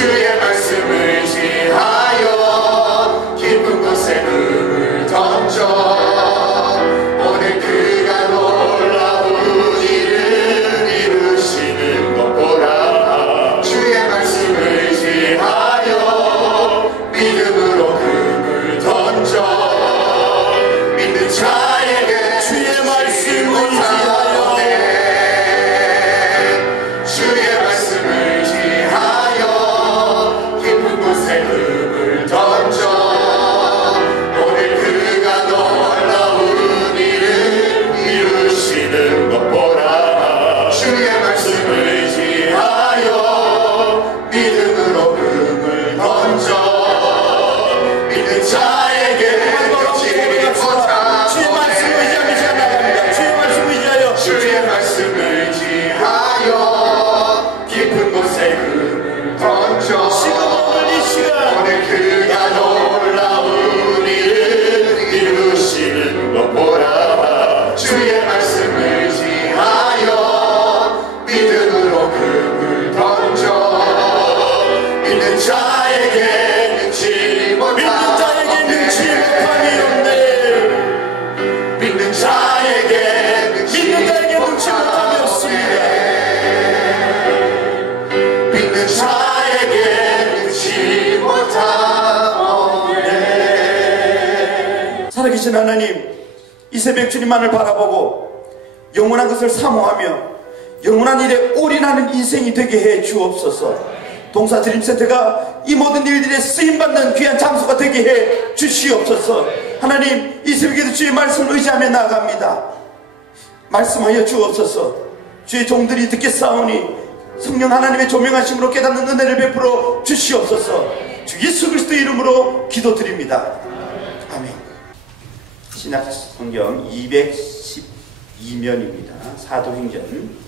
주의 말씀을 지하여 깊은 곳에 금을 던져 오늘 그가 놀라운 일을 이루시는 것 보라. 주의 말씀을 지하여 믿음으로 금을 던져 믿는 자에게 주의 말씀을 지하여 주의 말씀을 지하여 깊은 곳에 금을 던져 오늘 그가 놀라운 일을 이루시는 것 보라. 주의 말씀을 지하여 믿음으로 금을 던져 믿는 자에게 끝이 보다. 주의 말씀을 의지하며 시간 나갑니다. 주의 말씀을 의지하여 주의 말씀을 지하여 깊은 곳에 금을 던져 지금 오늘 이 시간 오늘 그가 놀라운 일을 이루시는 것 보라. 주의 말씀을 지하여 믿음으로 금을 던져 믿는 자에게 능치 믿는 자에게 능치 못함이 없네. 믿는 자에게 능치 못함이 없습니다. 믿는 자에게 능치 못함 없네. 살아계신 하나님, 이 새벽 주님만을 바라보고 영원한 것을 사모하며 영원한 일에 올인하는 인생이 되게 해 주옵소서. 동사 드림센터가 이 모든 일들에 쓰임받는 귀한 장소가 되게 해 주시옵소서. 하나님, 이 새벽에도 주의 말씀을 의지하며 나아갑니다. 말씀하여 주옵소서. 주의 종들이 듣겠사오니 성령 하나님의 조명하심으로 깨닫는 은혜를 베풀어 주시옵소서. 주 예수 그리스도의 이름으로 기도드립니다. 아멘. 신약 성경 212면입니다. 사도행전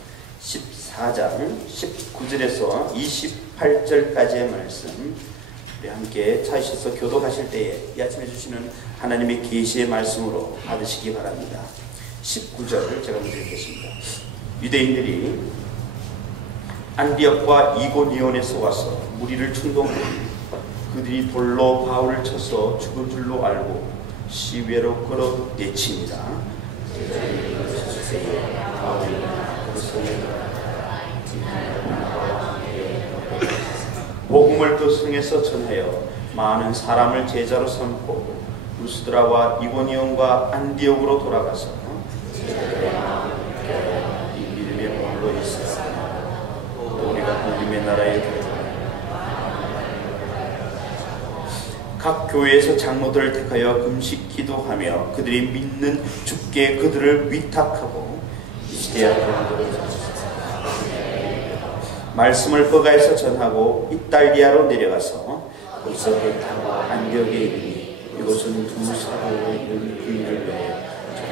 14장 19절에서 28절까지의 말씀, 우리 함께 찾으셔서 교독하실 때에 이 아침에 주시는 하나님의 계시의 말씀으로 받으시기 바랍니다. 19절 제가 먼저 읽겠습니다. 유대인들이 안디옥과 이고니온에서 와서 무리를 충동하니 그들이 돌로 바울을 쳐서 죽은 줄로 알고 시외로 끌어 내칩니다. 복음을 또 성에서 전하여 많은 사람을 제자로 삼고 루스드라와 이고니온과 안디옥으로 돌아가서 이 믿음의 본로 있어 또 우리가 복음의 나라에 각 교회에서 장로들을 택하여 금식 기도하며 그들이 믿는 주께 그들을 위탁하고 이시대야 말씀을 버가에서 전하고 이탈리아로 내려가서 거기서 배 타고 안디옥에 이르니 이곳은 두 사도로 이른 그 일을 위하여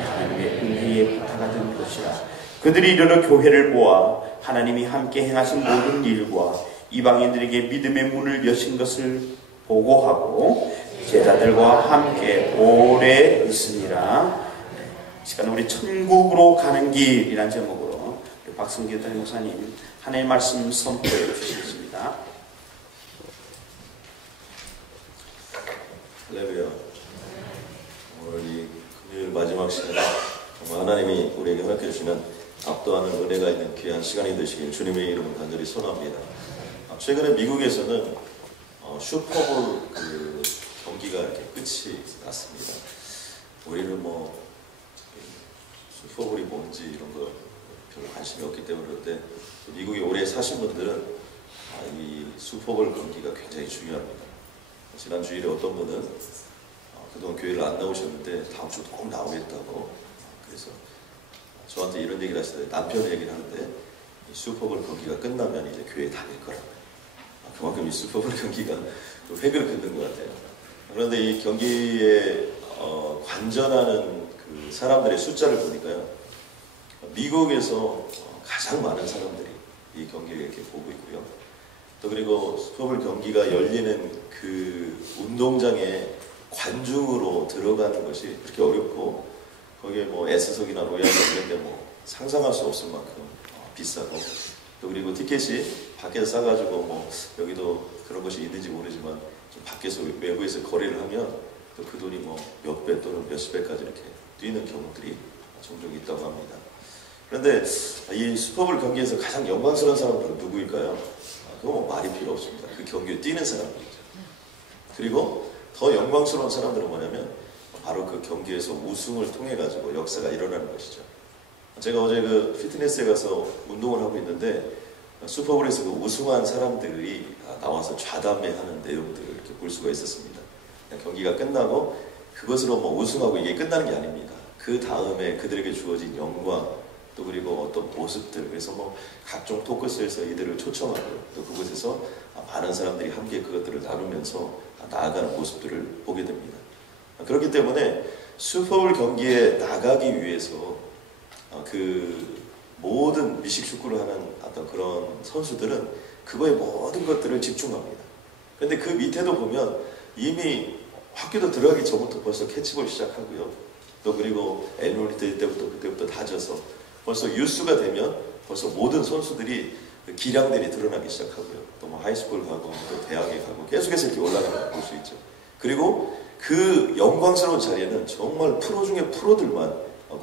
하나님의 은혜에 부탁하던 곳이라. 그들이 이르러 교회를 모아 하나님이 함께 행하신 모든 일과 이방인들에게 믿음의 문을 여신 것을 보고하고 제자들과 함께 오래 있으니라. 시간 우리 천국으로 가는 길이라는 제목으로 박성기 담임 목사님 하나님의 말씀 선포해 주시겠습니다. 할렐루야. 오늘 이 금요일 마지막 시간 정말 하나님이 우리에게 허락해 주시는 압도하는 은혜가 있는 귀한 시간이 되시길 주님의 이름으로 간절히 소원합니다. 최근에 미국에서는 슈퍼볼 그 경기가 이렇게 끝이 났습니다. 우리는 뭐 슈퍼볼이 뭔지 이런 거 별로 관심이 없기 때문에 그런데 미국에 오래 사신 분들은 이 슈퍼볼 경기가 굉장히 중요합니다. 지난 주일에 어떤 분은 그동안 교회를 안 나오셨는데 다음 주 꼭 나오겠다고 그래서 저한테 이런 얘기를 하시더라고요. 남편 얘기를 하는데 이 슈퍼볼 경기가 끝나면 이제 교회에 다닐 거라고요. 그만큼 이 슈퍼볼 경기가 획을 긋는 것 같아요. 그런데 이 경기에 관전하는 그 사람들의 숫자를 보니까요, 미국에서 가장 많은 사람들이 이 경기를 이렇게 보고 있고요. 또 그리고 슈퍼볼 경기가 열리는 그 운동장에 관중으로 들어가는 것이 그렇게 어렵고 거기에 뭐 S석이나 로얄 이런데 뭐 상상할 수 없을 만큼 비싸고 또 그리고 티켓이 밖에서 싸가지고 뭐 여기도 그런 것이 있는지 모르지만 좀 밖에서 외부에서 거래를 하면 또 그 돈이 뭐 몇 배 또는 몇십 배까지 이렇게 뛰는 경우들이 종종 있다고 합니다. 그런데 이 슈퍼볼 경기에서 가장 영광스러운 사람들은 누구일까요? 그거 뭐 말이 필요 없습니다. 그 경기에 뛰는 사람들이죠. 그리고 더 영광스러운 사람들은 뭐냐면 바로 그 경기에서 우승을 통해 가지고 역사가 일어나는 것이죠. 제가 어제 그 피트니스에 가서 운동을 하고 있는데 슈퍼볼에서 그 우승한 사람들이 나와서 좌담회하는 내용들을 이렇게 볼 수가 있었습니다. 경기가 끝나고 그것으로 뭐 우승하고 이게 끝나는 게 아닙니다. 그 다음에 그들에게 주어진 영광 또 그리고 어떤 모습들, 그래서 뭐 각종 토크쇼에서 이들을 초청하고 또 그곳에서 많은 사람들이 함께 그것들을 나누면서 나아가는 모습들을 보게 됩니다. 그렇기 때문에 슈퍼볼 경기에 나가기 위해서 그 모든 미식 축구를 하는 어떤 그런 선수들은 그거에 모든 것들을 집중합니다. 그런데 그 밑에도 보면 이미 학교도 들어가기 전부터 벌써 캐치볼 시작하고요. 또 그리고 애니멀 데이 때부터 그때부터 다져서 벌써 유스가 되면 벌써 모든 선수들이 그 기량들이 드러나기 시작하고요. 또 뭐 하이스쿨 가고 또 대학에 가고 계속해서 이렇게 올라가는 걸 볼 수 있죠. 그리고 그 영광스러운 자리에는 정말 프로 중에 프로들만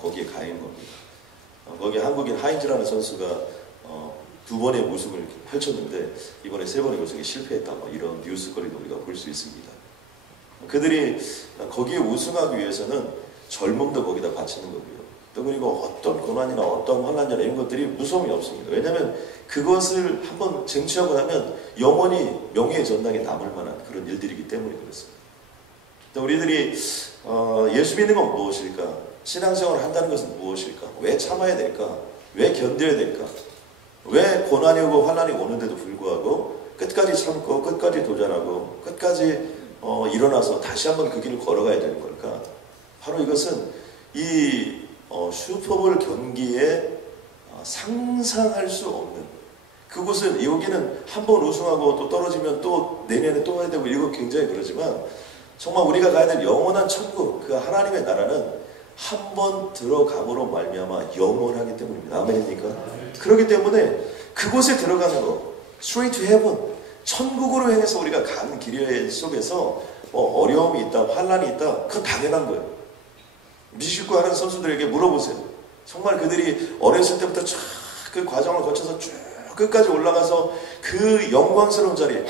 거기에 가 있는 겁니다. 거기 한국인 하인즈라는 선수가 두 번의 우승을 펼쳤는데 이번에 세 번의 우승에 실패했다. 뭐 이런 뉴스거리도 우리가 볼 수 있습니다. 그들이 거기에 우승하기 위해서는 젊음도 거기다 바치는 거고요. 또 그리고 어떤 고난이나 어떤 환난이나 이런 것들이 무서움이 없습니다. 왜냐하면 그것을 한번 쟁취하고 나면 영원히 명예의 전당에 남을 만한 그런 일들이기 때문에 그렇습니다. 또 우리들이 예수 믿는 건 무엇일까? 신앙생활을 한다는 것은 무엇일까? 왜 참아야 될까? 왜 견뎌야 될까? 왜 고난이 오고 환난이 오는데도 불구하고 끝까지 참고 끝까지 도전하고 끝까지 일어나서 다시 한번 그 길을 걸어가야 되는 걸까? 바로 이것은 이 슈퍼볼 경기에 상상할 수 없는, 그곳은 여기는 한번 우승하고 또 떨어지면 또 내년에 또 해야 되고 이거 굉장히 그러지만 정말 우리가 가야 될 영원한 천국, 그 하나님의 나라는 한 번 들어감으로 말미암아 영원하기 때문입니다. 아멘입니까? 그렇기 때문에 그곳에 들어가는 거, straight to heaven, 천국으로 향해서 우리가 가는 길 속에서 뭐 어려움이 있다, 환난이 있다, 그건 당연한 거예요. 미식축구 하는 선수들에게 물어보세요. 정말 그들이 어렸을 때부터 쫙 그 과정을 거쳐서 쭉 끝까지 올라가서 그 영광스러운 자리에,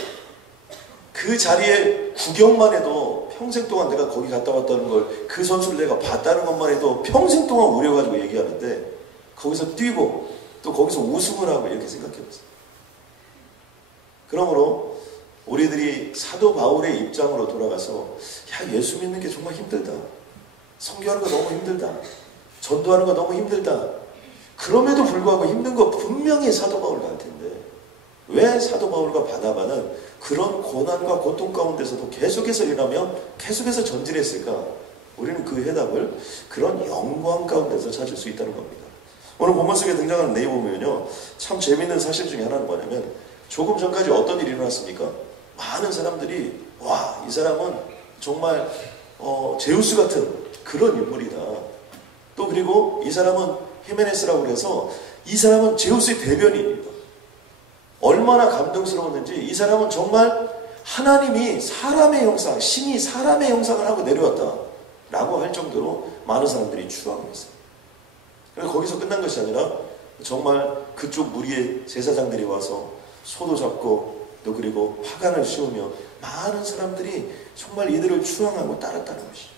그 자리에 구경만 해도 평생 동안 내가 거기 갔다 왔다는 걸, 그 선수를 내가 봤다는 것만 해도 평생 동안 우려가지고 얘기하는데 거기서 뛰고 또 거기서 우승을 하고 이렇게 생각해보세요. 그러므로 우리들이 사도 바울의 입장으로 돌아가서 야, 예수 믿는 게 정말 힘들다. 선교하는 거 너무 힘들다. 전도하는 거 너무 힘들다. 그럼에도 불구하고 힘든 거 분명히 사도 바울과 할 텐데 왜 사도 바울과 바나바는 그런 고난과 고통 가운데서도 계속해서 일하며 계속해서 전진했을까? 우리는 그 해답을 그런 영광 가운데서 찾을 수 있다는 겁니다. 오늘 본문 속에 등장하는 내용 보면요, 참 재미있는 사실 중에 하나는 뭐냐면 조금 전까지 어떤 일이 일어났습니까? 많은 사람들이 와, 이 사람은 정말 제우스 같은 그런 인물이다. 또 그리고 이 사람은 히메네스라고 해서 이 사람은 제우스의 대변인입니다. 얼마나 감동스러웠는지 이 사람은 정말 하나님이 사람의 형상, 신이 사람의 형상을 하고 내려왔다 라고 할 정도로 많은 사람들이 추앙을 했어요. 그래서 거기서 끝난 것이 아니라 정말 그쪽 무리의 제사장들이 와서 소도 잡고 또 그리고 화관을 씌우며 많은 사람들이 정말 이들을 추앙하고 따랐다는 것이죠.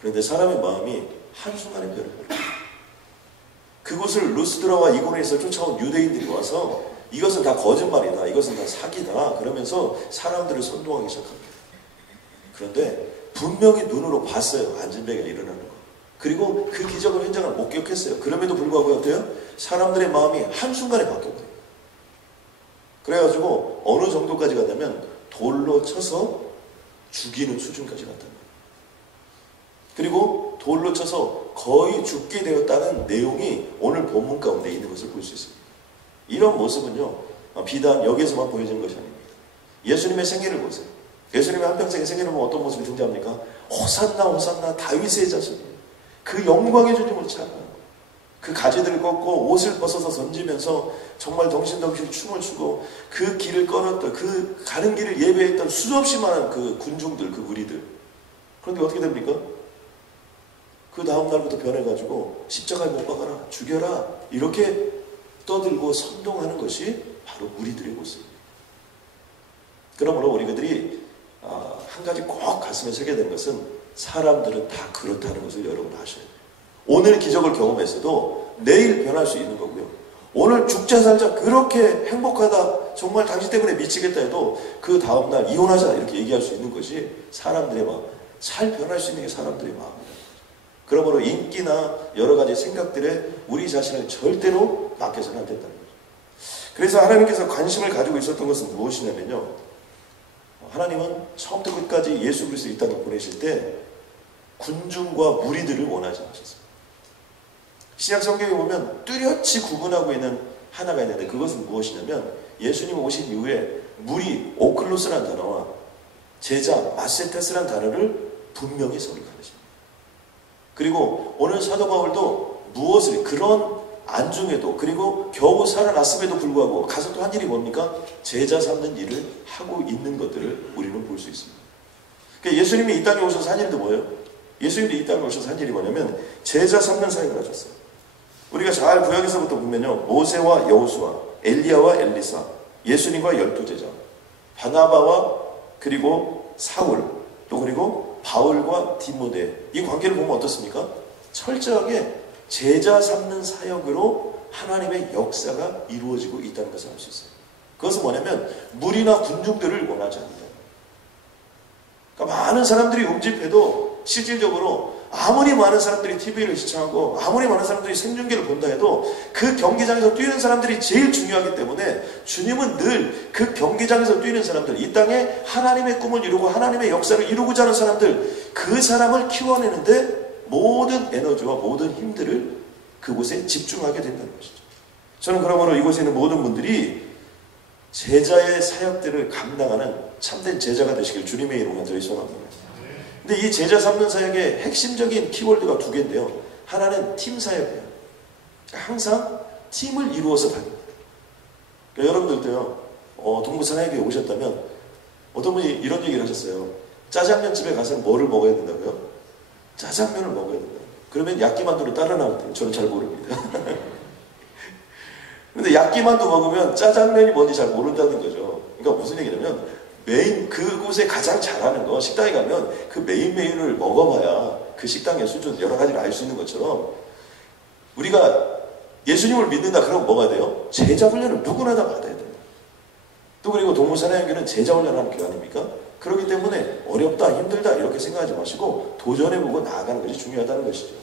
그런데 사람의 마음이 한순간에 변해버려요. 그곳을 루스드라와 이고니에서 쫓아온 유대인들이 와서 이것은 다 거짓말이다, 이것은 다 사기다 그러면서 사람들을 선동하기 시작합니다. 그런데 분명히 눈으로 봤어요. 안진뱅이가 일어나는 거. 그리고 그 기적을 현장을 목격했어요. 그럼에도 불구하고 어때요? 사람들의 마음이 한순간에 바뀌어버려요. 그래가지고 어느 정도까지 갔냐면 돌로 쳐서 죽이는 수준까지 갔다. 그리고 돌로 쳐서 거의 죽게 되었다는 내용이 오늘 본문 가운데 있는 것을 볼 수 있습니다. 이런 모습은요, 비단 여기에서만 보여지는 것이 아닙니다. 예수님의 생애를 보세요. 예수님의 한평생의 생애를 보면 어떤 모습이 등장합니까? 호산나 호산나 다윗의 자손이에요. 그 영광의 주님을 찬양하고 그 가지들을 꺾고 옷을 벗어서 던지면서 정말 덩실덩실 춤을 추고 그 길을 걸었던 그 가는 길을 예배했던 수없이 많은 그 군중들, 그 무리들. 그런데 어떻게 됩니까? 그 다음 날부터 변해가지고 십자가에 못 박아라, 죽여라 이렇게 떠들고 선동하는 것이 바로 무리들의 모습입니다. 그러므로 우리 그들이 한 가지 꼭 가슴에 새겨야 되는 것은 사람들은 다 그렇다는 것을 여러분 아셔야 돼요. 오늘 기적을 경험했어도 내일 변할 수 있는 거고요. 오늘 죽자 살자 그렇게 행복하다 정말 당신 때문에 미치겠다 해도 그 다음날 이혼하자 이렇게 얘기할 수 있는 것이 사람들의 마음. 잘 변할 수 있는 게 사람들의 마음입니다. 그러므로 인기나 여러 가지 생각들에 우리 자신을 절대로 맡겨서는 안 된다는 거죠. 그래서 하나님께서 관심을 가지고 있었던 것은 무엇이냐면요. 하나님은 처음부터 끝까지 예수 그리스도 이 땅에 보내실 때 군중과 무리들을 원하지 않으셨어요. 신약 성경에 보면 뚜렷이 구분하고 있는 하나가 있는데 그것은 무엇이냐면 예수님 오신 이후에 무리, 오클로스라는 단어와 제자, 마세테스라는 단어를 분명히 설명하십니다. 그리고 오늘 사도 바울도 무엇을 그런 안중에도 그리고 겨우 살아났음에도 불구하고 가서 또 한 일이 뭡니까? 제자 삼는 일을 하고 있는 것들을 우리는 볼 수 있습니다. 그러니까 예수님이 이 땅에 오셔서 한 일도 뭐예요? 예수님이 이 땅에 오셔서 한 일이 뭐냐면 제자 삼는 사역을 하셨어요. 우리가 잘 구약에서부터 보면요. 모세와 여호수아, 엘리야와 엘리사, 예수님과 12제자, 바나바와 그리고 사울, 또 그리고 바울과 디모데 이 관계를 보면 어떻습니까? 철저하게 제자 삼는 사역으로 하나님의 역사가 이루어지고 있다는 것을 알 수 있어요. 그것은 뭐냐면 무리나 군중들을 원하지 않는다. 그러니까 많은 사람들이 움집해도 실질적으로 아무리 많은 사람들이 TV를 시청하고 아무리 많은 사람들이 생중계를 본다 해도 그 경기장에서 뛰는 사람들이 제일 중요하기 때문에 주님은 늘 그 경기장에서 뛰는 사람들, 이 땅에 하나님의 꿈을 이루고 하나님의 역사를 이루고자 하는 사람들, 그 사람을 키워내는데 모든 에너지와 모든 힘들을 그곳에 집중하게 된다는 것이죠. 저는 그러므로 이곳에 있는 모든 분들이 제자의 사역들을 감당하는 참된 제자가 되시길 주님의 이름으로 간절히 소원합니다. 근데 이 제자 삼는 사역의 핵심적인 키워드가 두 개인데요. 하나는 팀 사역이에요. 항상 팀을 이루어서 다닙니다. 그러니까 여러분들도요. 동부사나이교에 오셨다면 어떤 분이 이런 얘기를 하셨어요. 짜장면집에 가서 뭐를 먹어야 된다고요? 짜장면을 먹어야 된다. 그러면 야끼만두를 따라 나온대요. 저는 잘 모릅니다. 근데 야끼만두 먹으면 짜장면이 뭔지 잘 모른다는 거죠. 그러니까 무슨 얘기냐면 메인 그곳에 가장 잘하는 거 식당에 가면 그 메인을 먹어봐야 그 식당의 수준 여러 가지를 알 수 있는 것처럼 우리가 예수님을 믿는다 그러면 뭐가 돼요? 제자 훈련을 누구나 다 받아야 돼요. 또 그리고 동부사나이교는 제자 훈련하는 교회입니까? 그렇기 때문에 어렵다 힘들다 이렇게 생각하지 마시고 도전해보고 나아가는 것이 중요하다는 것이죠.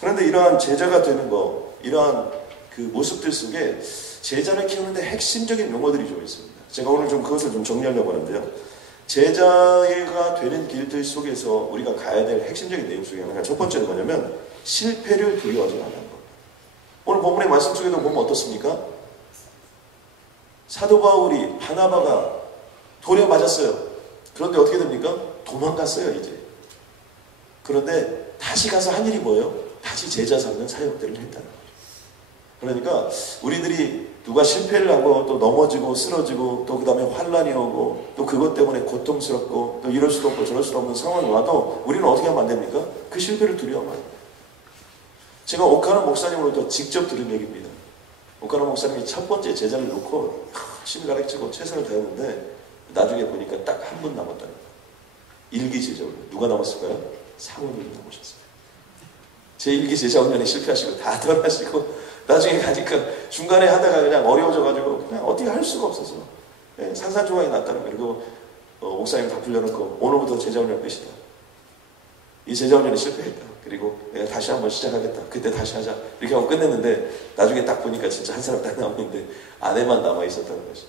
그런데 이러한 제자가 되는 거 이러한 그 모습들 속에 제자를 키우는데 핵심적인 용어들이 좀 있습니다. 제가 오늘 좀 그것을 좀 정리하려고 하는데요. 제자가 되는 길들 속에서 우리가 가야 될 핵심적인 내용 중에 하나가 첫 번째는 뭐냐면 실패를 두려워하지 말라는 겁니다. 오늘 본문의 말씀 속에도 보면 어떻습니까? 사도 바울이 바나바가 돌에 맞았어요. 그런데 어떻게 됩니까? 도망갔어요 이제. 그런데 다시 가서 한 일이 뭐예요? 다시 제자 삼는 사역들을 했다는 거죠. 그러니까 우리들이 누가 실패를 하고 또 넘어지고 쓰러지고 또 그 다음에 환란이 오고 또 그것 때문에 고통스럽고 또 이럴 수도 없고 저럴 수도 없는 상황이 와도 우리는 어떻게 하면 안 됩니까? 그 실패를 두려워하면 안 됩니다. 제가 오카노 목사님으로부터 직접 들은 얘기입니다. 오카노 목사님이 첫 번째 제자를 놓고 열심히 가르치고 최선을 다했는데 나중에 보니까 딱 한 분 남았다는 거예요. 일기 제자 훈련. 누가 남았을까요? 사모님이 남으셨어요. 제 일기 제자 훈련에 실패하시고 다 떠나시고 나중에 가니까 중간에 하다가 그냥 어려워져가지고 그냥 어떻게 할 수가 없어서 산산조각이 났다는 거예요. 그리고 목사님 다 불려놓고 오늘부터 제자훈련 끝이다. 이 제자훈련에 실패했다. 그리고 내가 다시 한번 시작하겠다. 그때 다시 하자. 이렇게 하고 끝냈는데 나중에 딱 보니까 진짜 한 사람 딱 남았는데 아내만 남아있었다는 것이죠.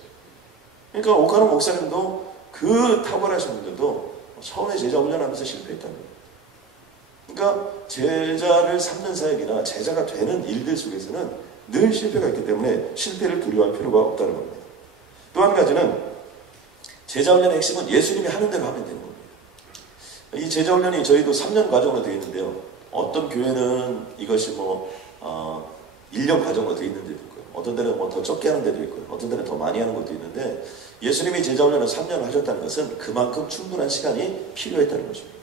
그러니까 오카노 목사님도 그 탁월하신 분들도 처음에 제자훈련하면서 실패했다는 거예요. 그러니까 제자를 삼는 사역이나 제자가 되는 일들 속에서는 늘 실패가 있기 때문에 실패를 두려워할 필요가 없다는 겁니다. 또 한 가지는 제자훈련의 핵심은 예수님이 하는 대로 하면 되는 겁니다. 이 제자훈련이 저희도 3년 과정으로 되어 있는데요. 어떤 교회는 이것이 1년 과정으로 되어 있는 데도 있고요. 어떤 데는 뭐 더 적게 하는 데도 있고요. 어떤 데는 더 많이 하는 것도 있는데 예수님이 제자훈련을 3년을 하셨다는 것은 그만큼 충분한 시간이 필요했다는 것입니다.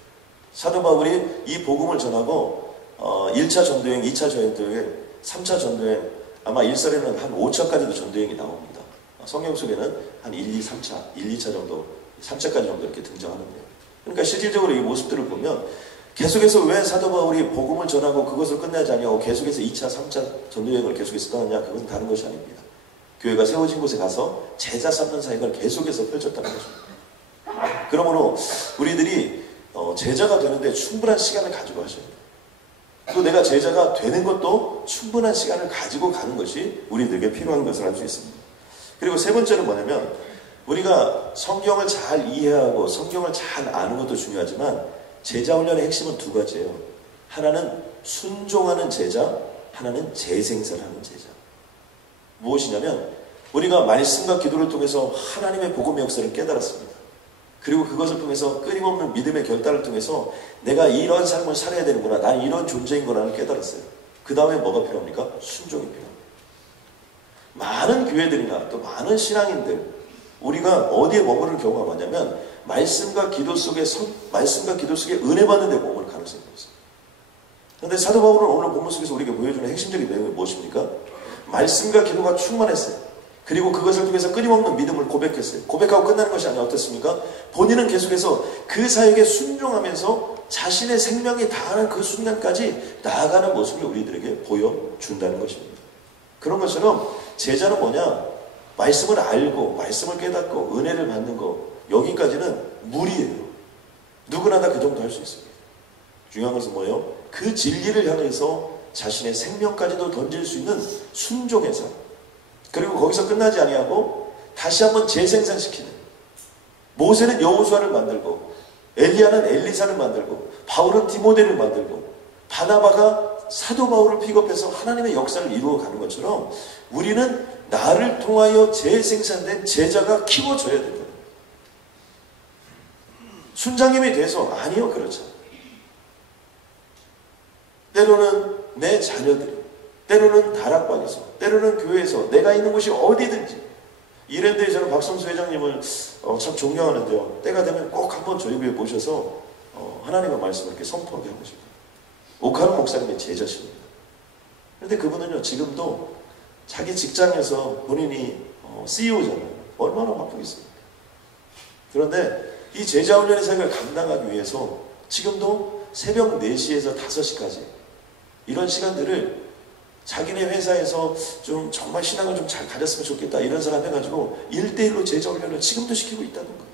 사도 바울이 이 복음을 전하고 1차 전도여행, 2차 전도여행, 3차 전도여행 아마 일설에는 한 5차까지도 전도여행이 나옵니다. 성경 속에는 한 1, 2, 3차, 1, 2차 정도, 3차까지 정도 이렇게 등장하는데요. 그러니까 실질적으로 이 모습들을 보면 계속해서 왜 사도 바울이 복음을 전하고 그것을 끝내지 아니하고 계속해서 2차, 3차 전도여행을 계속해서 떠났냐? 그것은 다른 것이 아닙니다. 교회가 세워진 곳에 가서 제자 쌓는 사역을 계속해서 펼쳤다는 것입니다. 그러므로 우리들이 제자가 되는데 충분한 시간을 가지고 하셔야 돼요. 또 내가 제자가 되는 것도 충분한 시간을 가지고 가는 것이 우리들에게 필요한 것을 알 수 있습니다. 그리고 세 번째는 뭐냐면 우리가 성경을 잘 이해하고 성경을 잘 아는 것도 중요하지만 제자훈련의 핵심은 두 가지예요. 하나는 순종하는 제자, 하나는 재생산하는 제자. 무엇이냐면 우리가 말씀과 기도를 통해서 하나님의 복음의 역사를 깨달았습니다. 그리고 그것을 통해서 끊임없는 믿음의 결단을 통해서 내가 이런 삶을 살아야 되는구나, 나는 이런 존재인 거라는 깨달았어요. 그 다음에 뭐가 필요합니까? 순종이 필요합니다. 많은 교회들이나 또 많은 신앙인들 우리가 어디에 머무르는 경우가 많냐면 말씀과 기도 속에 은혜 받는 데 머무를 가능성이 있습니다. 그런데 사도 바울은 오늘 본문 속에서 우리에게 보여주는 핵심적인 내용이 무엇입니까? 말씀과 기도가 충만했어요. 그리고 그것을 통해서 끊임없는 믿음을 고백했어요. 고백하고 끝나는 것이 아니라 어떻습니까? 본인은 계속해서 그 사역에 순종하면서 자신의 생명이 다하는 그 순간까지 나아가는 모습을 우리들에게 보여준다는 것입니다. 그런 것처럼 제자는 뭐냐? 말씀을 알고 말씀을 깨닫고 은혜를 받는 거, 여기까지는 무리예요. 누구나 다 그 정도 할 수 있습니다. 중요한 것은 뭐예요? 그 진리를 향해서 자신의 생명까지도 던질 수 있는 순종의 삶. 그리고 거기서 끝나지 아니하고 다시 한번 재생산시키는, 모세는 여호수아를 만들고 엘리야는 엘리사를 만들고 바울은 디모데를 만들고 바나바가 사도 바울을 픽업해서 하나님의 역사를 이루어가는 것처럼 우리는 나를 통하여 재생산된 제자가 키워져야 된다. 순장님이 돼서 아니요, 그렇죠. 때로는 내 자녀들이, 때로는 다락방에서, 때로는 교회에서, 내가 있는 곳이 어디든지. 이랜드에 저는 박성수 회장님을 참 존경하는데요. 때가 되면 꼭 한번 저희 교회에 모셔서 하나님의 말씀을 이렇게 선포하게 하고 싶어요. 오카노 목사님의 제자십니다. 그런데 그분은요, 지금도 자기 직장에서 본인이 CEO잖아요. 얼마나 바쁘겠습니까? 그런데 이 제자훈련의 사역을 감당하기 위해서 지금도 새벽 4시에서 5시까지 이런 시간들을 자기네 회사에서 좀 정말 신앙을 좀 잘 가졌으면 좋겠다 이런 사람 해가지고 1대1로 제자훈련을 지금도 시키고 있다는 거예요.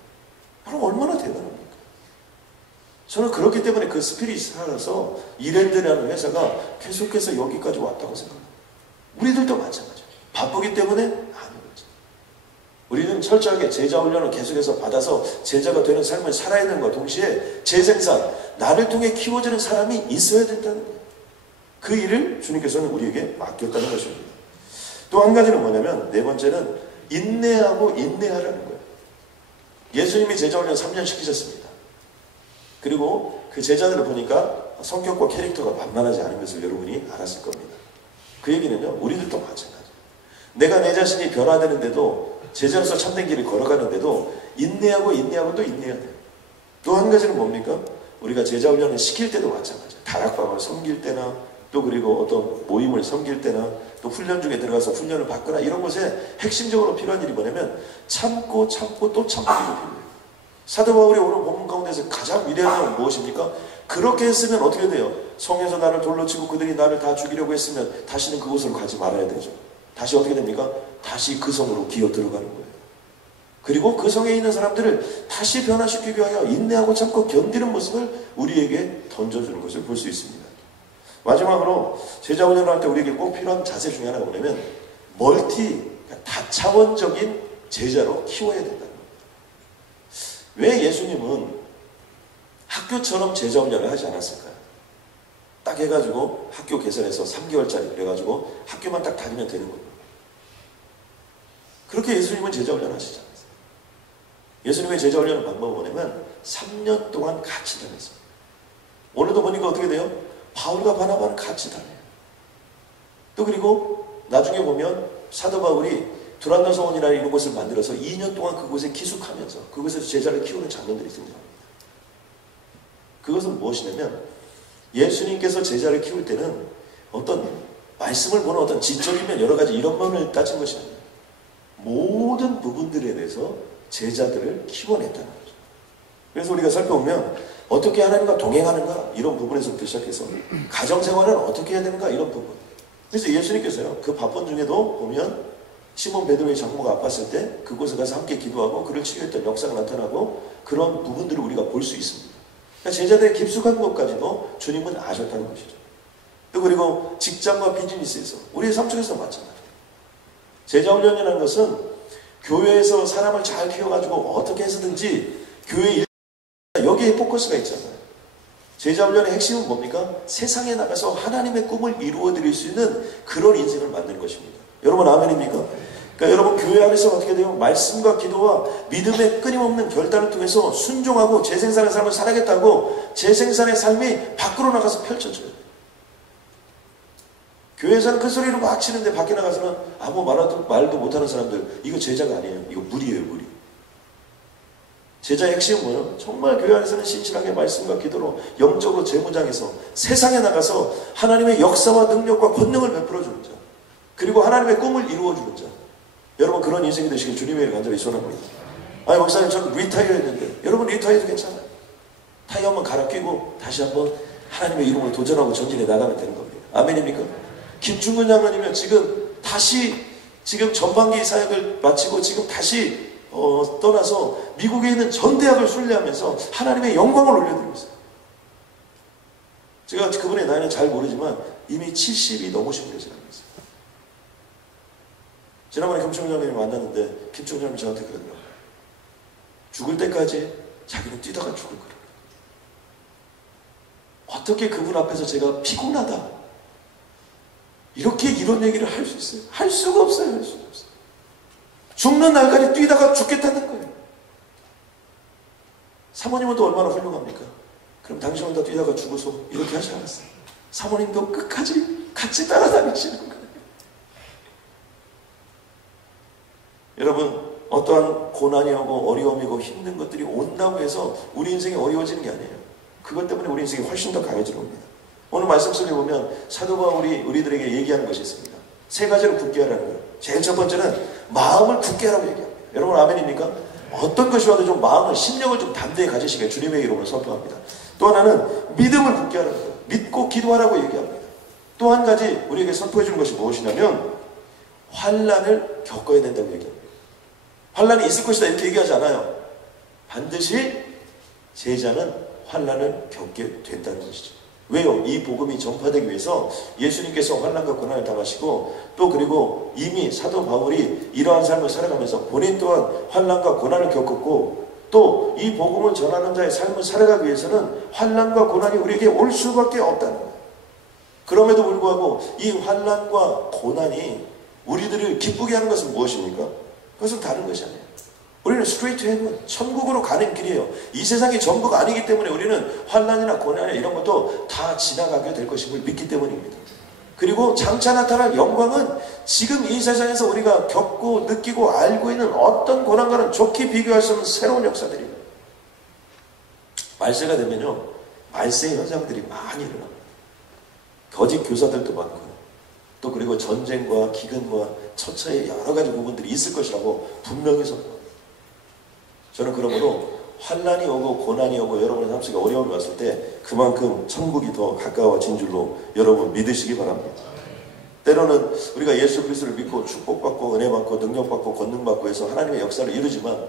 여러분 얼마나 대단합니까? 저는 그렇기 때문에 그 스피릿이 살아서 이랜드라는 회사가 계속해서 여기까지 왔다고 생각합니다. 우리들도 마찬가지예요. 바쁘기 때문에 아닌 거죠. 우리는 철저하게 제자훈련을 계속해서 받아서 제자가 되는 삶을 살아야 되는 것과 동시에 재생산, 나를 통해 키워지는 사람이 있어야 된다는 거예요. 그 일을 주님께서는 우리에게 맡겼다는 것입니다. 또 한 가지는 뭐냐면, 네 번째는 인내하고 인내하라는 거예요. 예수님이 제자훈련 3년 시키셨습니다. 그리고 그 제자들을 보니까 성격과 캐릭터가 만만하지 않은 것을 여러분이 알았을 겁니다. 그 얘기는요, 우리들도 마찬가지예요. 내가 내 자신이 변화되는데도, 제자로서 참된 길을 걸어가는데도 인내하고 또 인내해야 돼요. 또 한 가지는 뭡니까? 우리가 제자훈련을 시킬 때도 마찬가지예요. 다락방을 섬길 때나, 또 그리고 어떤 모임을 섬길 때나, 또 훈련 중에 들어가서 훈련을 받거나 이런 곳에 핵심적으로 필요한 일이 뭐냐면 참고 또 참고 필요해요. 사도 바울이 오늘 본문 가운데서 가장 위대한 건 무엇입니까? 그렇게 했으면 어떻게 돼요? 성에서 나를 돌로 치고 그들이 나를 다 죽이려고 했으면 다시는 그곳으로 가지 말아야 되죠. 다시 어떻게 됩니까? 다시 그 성으로 기어 들어가는 거예요. 그리고 그 성에 있는 사람들을 다시 변화시키기 위하여 인내하고 참고 견디는 모습을 우리에게 던져주는 것을 볼 수 있습니다. 마지막으로 제자훈련을 할 때 우리에게 꼭 필요한 자세 중에 하나가 뭐냐면 다차원적인 제자로 키워야 된다는 겁니다. 왜 예수님은 학교처럼 제자훈련을 하지 않았을까요? 딱 해가지고 학교 개설해서 3개월짜리 그래가지고 학교만 딱 다니면 되는 겁니다. 그렇게 예수님은 제자훈련 하시지 않았어요. 예수님의 제자훈련 방법은 뭐냐면 3년 동안 같이 다녔습니다. 오늘도 보니까 어떻게 돼요? 바울과 바나바는 같이 다녀요. 또 그리고 나중에 보면 사도 바울이 두란노 성원이라는 이곳을 만들어서 2년 동안 그곳에 기숙하면서 그곳에서 제자를 키우는 장면들이 등장합니다. 그것은 무엇이냐면 예수님께서 제자를 키울 때는 어떤 말씀을 보는 어떤 지적이면 여러 가지 이런 면을 따진 것이 아니에요. 모든 부분들에 대해서 제자들을 키워냈다는 거죠. 그래서 우리가 살펴보면 어떻게 하나님과 동행하는가 이런 부분에서부터 시작해서 가정생활은 어떻게 해야 되는가 이런 부분. 그래서 예수님께서요 그 바쁜 중에도 보면 시몬 베드로의 장모가 아팠을 때 그곳에 가서 함께 기도하고 그를 치유했던 역사가 나타나고 그런 부분들을 우리가 볼 수 있습니다. 그러니까 제자들의 깊숙한 것까지도 주님은 아셨다는 것이죠. 또 그리고 직장과 비즈니스에서 우리의 삶 속에서 마찬가지예요. 제자 훈련이라는 것은 교회에서 사람을 잘 키워가지고 어떻게 해서든지 교회 일 여기에 포커스가 있잖아요. 제자 훈련의 핵심은 뭡니까? 세상에 나가서 하나님의 꿈을 이루어 드릴 수 있는 그런 인생을 만드는 것입니다. 여러분 아멘입니까? 그러니까 여러분 교회 안에서 어떻게 돼요? 말씀과 기도와 믿음의 끊임없는 결단을 통해서 순종하고 재생산의 삶을 살아야겠다고 재생산의 삶이 밖으로 나가서 펼쳐져요. 교회에서는 그 소리를 막 치는데 밖에 나가서는 아무 말도 못하는 사람들, 이거 제자가 아니에요. 이거 무리예요, 무리. 제자의 핵심은 뭐예요? 정말 교회 안에서는 신실하게 말씀과 기도로 영적으로 재무장해서 세상에 나가서 하나님의 역사와 능력과 권능을 베풀어주는 자, 그리고 하나님의 꿈을 이루어주는 자. 여러분 그런 인생이 되시길 주님의 이름으로 간절히 소원합니다. 아니 목사님 저는 리타이어 했는데, 여러분 리타이어도 괜찮아요. 타이어 한번 갈아 끼고 다시 한번 하나님의 이름으로 도전하고 전진해 나가면 되는 겁니다. 아멘입니까? 김충근 장로님은 지금 전반기 사역을 마치고 지금 다시 떠나서 미국에 있는 전 대학을 순례하면서 하나님의 영광을 올려드리고 있어요. 제가 그분의 나이는 잘 모르지만 이미 70이 넘으신 분이 지나고 있어요. 지난번에 김충근 장로님을 만났는데 김충근 장로님이 저한테 그러더라고요. 죽을 때까지 자기는 뛰다가 죽을 거라고. 어떻게 그분 앞에서 제가 피곤하다 이렇게 이런 얘기를 할 수 있어요? 할 수가 없어요. 할 수가 없어요. 죽는 날까지 뛰다가 죽겠다는 거예요. 사모님은 또 얼마나 훌륭합니까? 그럼 당신은 다 뛰다가 죽어서 이렇게 하지 않았어요. 사모님도 끝까지 같이 따라다니시는 거예요. 여러분 어떠한 고난이 오고 어려움이고 힘든 것들이 온다고 해서 우리 인생이 어려워지는 게 아니에요. 그것 때문에 우리 인생이 훨씬 더 강해지는 겁니다. 오늘 말씀 속에 보면 사도 바울이 우리들에게 얘기하는 것이 있습니다. 세 가지로 굳게 하라는 거예요. 제일 첫 번째는 마음을 굳게 하라고 얘기합니다. 여러분 아멘입니까? 어떤 것이 와도 좀 마음을, 심령을 좀 담대히 가지시게 주님의 이름으로 선포합니다. 또 하나는 믿음을 굳게 하라는 거예요. 믿고 기도하라고 얘기합니다. 또 한 가지 우리에게 선포해 주는 것이 무엇이냐면 환난을 겪어야 된다고 얘기합니다. 환난이 있을 것이다 이렇게 얘기하지 않아요. 반드시 제자는 환난을 겪게 된다는 것이죠. 왜요? 이 복음이 전파되기 위해서 예수님께서 환난과 고난을 당하시고 또 그리고 이미 사도 바울이 이러한 삶을 살아가면서 본인 또한 환난과 고난을 겪었고 또 이 복음을 전하는 자의 삶을 살아가기 위해서는 환난과 고난이 우리에게 올 수밖에 없다는 거예요. 그럼에도 불구하고 이 환난과 고난이 우리들을 기쁘게 하는 것은 무엇입니까? 그것은 다른 것이 아니에요. 우리는 straight to heaven, 천국으로 가는 길이에요. 이 세상이 전부가 아니기 때문에 우리는 환난이나 고난이나 이런 것도 다 지나가게 될 것임을 믿기 때문입니다. 그리고 장차 나타날 영광은 지금 이 세상에서 우리가 겪고 느끼고 알고 있는 어떤 고난과는 좋게 비교할 수 없는 새로운 역사들입니다. 말세가 되면요, 말세 현상들이 많이 일어납니다. 거짓 교사들도 많고요. 또 그리고 전쟁과 기근과 처처의 여러 가지 부분들이 있을 것이라고 분명히 선포합니다. 저는 그러므로 환난이 오고 고난이 오고 여러분의 삶 속에 어려움이 왔을 때 그만큼 천국이 더 가까워진 줄로 여러분 믿으시기 바랍니다. 때로는 우리가 예수 그리스도를 믿고 축복받고 은혜받고 능력받고 권능받고 해서 하나님의 역사를 이루지만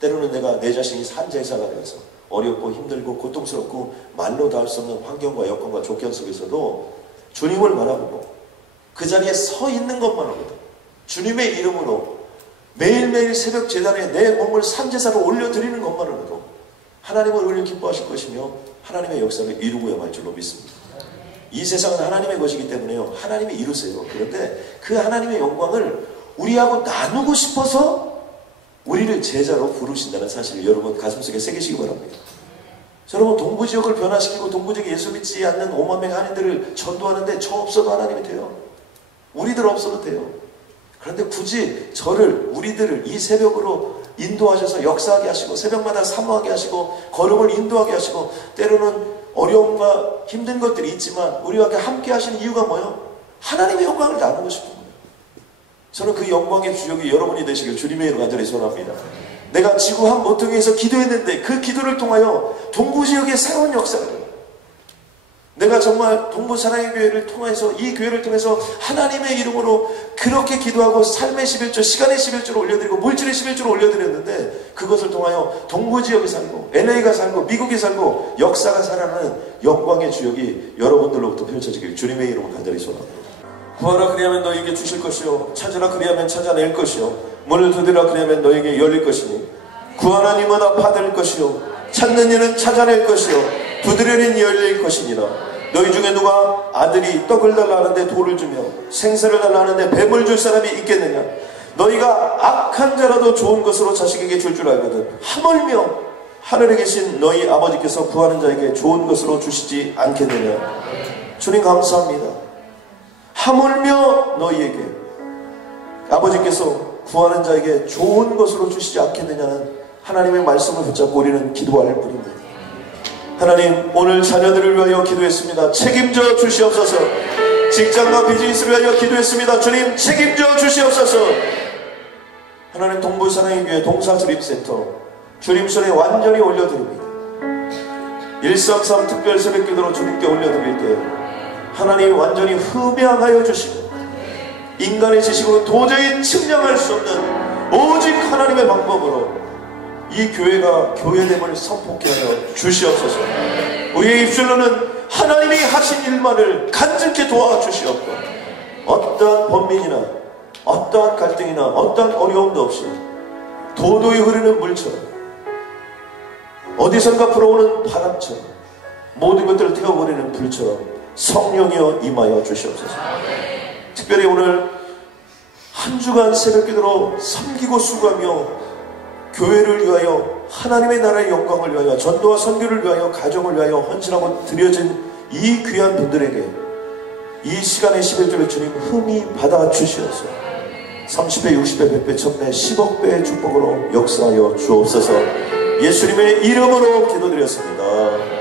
때로는 내가 내 자신이 산제사가 되어서 어렵고 힘들고 고통스럽고 말로 닿을 수 없는 환경과 여건과 조건 속에서도 주님을 바라보고 그 자리에 서 있는 것만으로도 주님의 이름으로 매일매일 새벽 제단에 내 몸을 산제사로 올려드리는 것만으로도 하나님은 우리를 기뻐하실 것이며 하나님의 역사를 이루고야 말 줄로 믿습니다. 이 세상은 하나님의 것이기 때문에요, 하나님이 이루세요. 그런데 그 하나님의 영광을 우리하고 나누고 싶어서 우리를 제자로 부르신다는 사실을 여러분 가슴속에 새기시기 바랍니다. 여러분 동부지역을 변화시키고 동부지역에 예수 믿지 않는 5만 명의 한인들을 전도하는데 저 없어도 하나님이 돼요. 우리들 없어도 돼요. 그런데 굳이 우리들을 이 새벽으로 인도하셔서 역사하게 하시고 새벽마다 사모하게 하시고 걸음을 인도하게 하시고 때로는 어려움과 힘든 것들이 있지만 우리와 함께 하시는 이유가 뭐예요? 하나님의 영광을 나누고 싶은 거예요. 저는 그 영광의 주역이 여러분이 되시길 주님의 이름으로 간절히 소원합니다. 내가 지구 한 모퉁이에서 기도했는데 그 기도를 통하여 동부지역의 새로운 역사를, 내가 정말 동부사랑의 교회를 통해서 이 교회를 통해서 하나님의 이름으로 그렇게 기도하고 삶의 11조, 시간의 11조를 올려드리고 물질의 11조를 올려드렸는데 그것을 통하여 동부지역에 살고 LA가 살고 미국에 살고 역사가 살아나는 영광의 주역이 여러분들로부터 펼쳐지길 주님의 이름으로 간절히 소원합니다. 구하라 그리하면 너희에게 주실 것이요 찾으라 그리하면 찾아낼 것이요 문을 두드리라 그리하면 너희에게 열릴 것이니 구하는 이마다 받을 것이요 찾는 이는 찾아낼 것이요 두드리는 열릴 것이니라. 너희 중에 누가 아들이 떡을 달라 하는데 돌을 주며 생선을 달라 하는데 뱀을 줄 사람이 있겠느냐? 너희가 악한 자라도 좋은 것으로 자식에게 줄 알거든 하물며 하늘에 계신 너희 아버지께서 구하는 자에게 좋은 것으로 주시지 않겠느냐? 주님 감사합니다. 하물며 너희에게 아버지께서 구하는 자에게 좋은 것으로 주시지 않겠느냐는 하나님의 말씀을 붙잡고 우리는 기도할 뿐입니다. 하나님, 오늘 자녀들을 위하여 기도했습니다. 책임져 주시옵소서. 직장과 비즈니스를 위하여 기도했습니다. 주님 책임져 주시옵소서. 하나님, 동부사랑의 교회 동사수립센터 주님 손에 완전히 올려드립니다. 133 특별 새벽 기도로 주님께 올려드릴 때 하나님 완전히 흠양하여 주시고 인간의 지식으로 도저히 측량할 수 없는 오직 하나님의 방법으로 이 교회가 교회됨을 선포케 하여 주시옵소서. 우리의 입술로는 하나님이 하신 일만을 간증케 도와주시옵고 어떠한 번민이나 어떠한 갈등이나 어떠한 어려움도 없이 도도히 흐르는 물처럼 어디선가 불어오는 바람처럼 모든 것들을 태워버리는 불처럼 성령이여 임하여 주시옵소서. 특별히 오늘 한 주간 새벽기도로 섬기고 수고하며 교회를 위하여 하나님의 나라의 영광을 위하여 전도와 선교를 위하여 가정을 위하여 헌신하고 드려진 이 귀한 분들에게 이 시간의 11조를 주님 흠이 받아주시옵소서. 30배 60배 100배 1000배 10억배의 축복으로 역사하여 주옵소서. 예수님의 이름으로 기도드렸습니다.